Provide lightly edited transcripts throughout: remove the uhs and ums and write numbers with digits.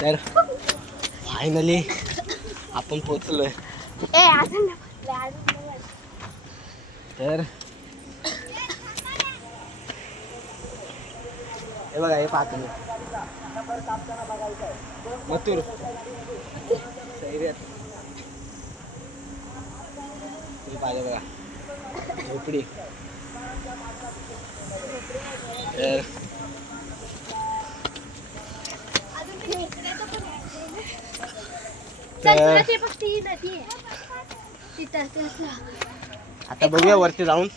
तर फायनली आपण पोचलोय. तर हे बघा, हे पाहतो मी मथुर सैर्यात हे पाहिजे बघा, झोपडी. तर आता बघूया वरती जाऊन.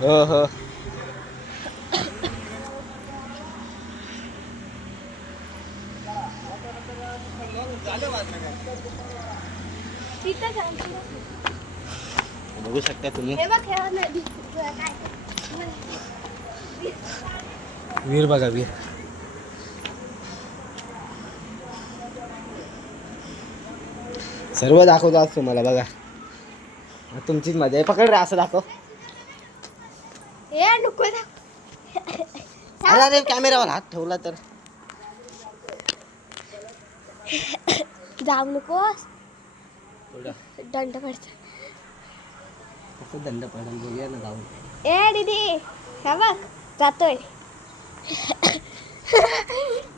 हो हो बघू शकता तुम्ही, वीर बघा, वीर. सर्व दाखवतो आज तुम्हाला. बघा तुमचीच मजा आहे. पकड रे, असं दाखव. अरे अरे, कॅमेरावर हात ठेवला तर जाऊ नकोस, दंड पडत. कसं दंड पडेल बघूया ना जाऊन. ए दीदी, हे बघ जातोय.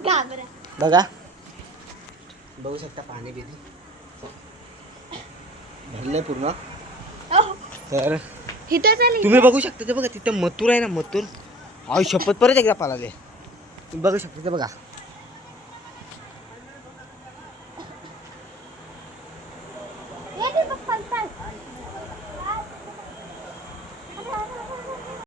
घाबरा. बघा, बघू शकता पाणी बिधी भरलंय पूर्ण. तर तुम्ही बघू शकता ते बघा, तिथं मथुर आहे ना, मथुर. आई शपथ, परत एकदा पालाले. तुम्ही बघू शकता ते बघा.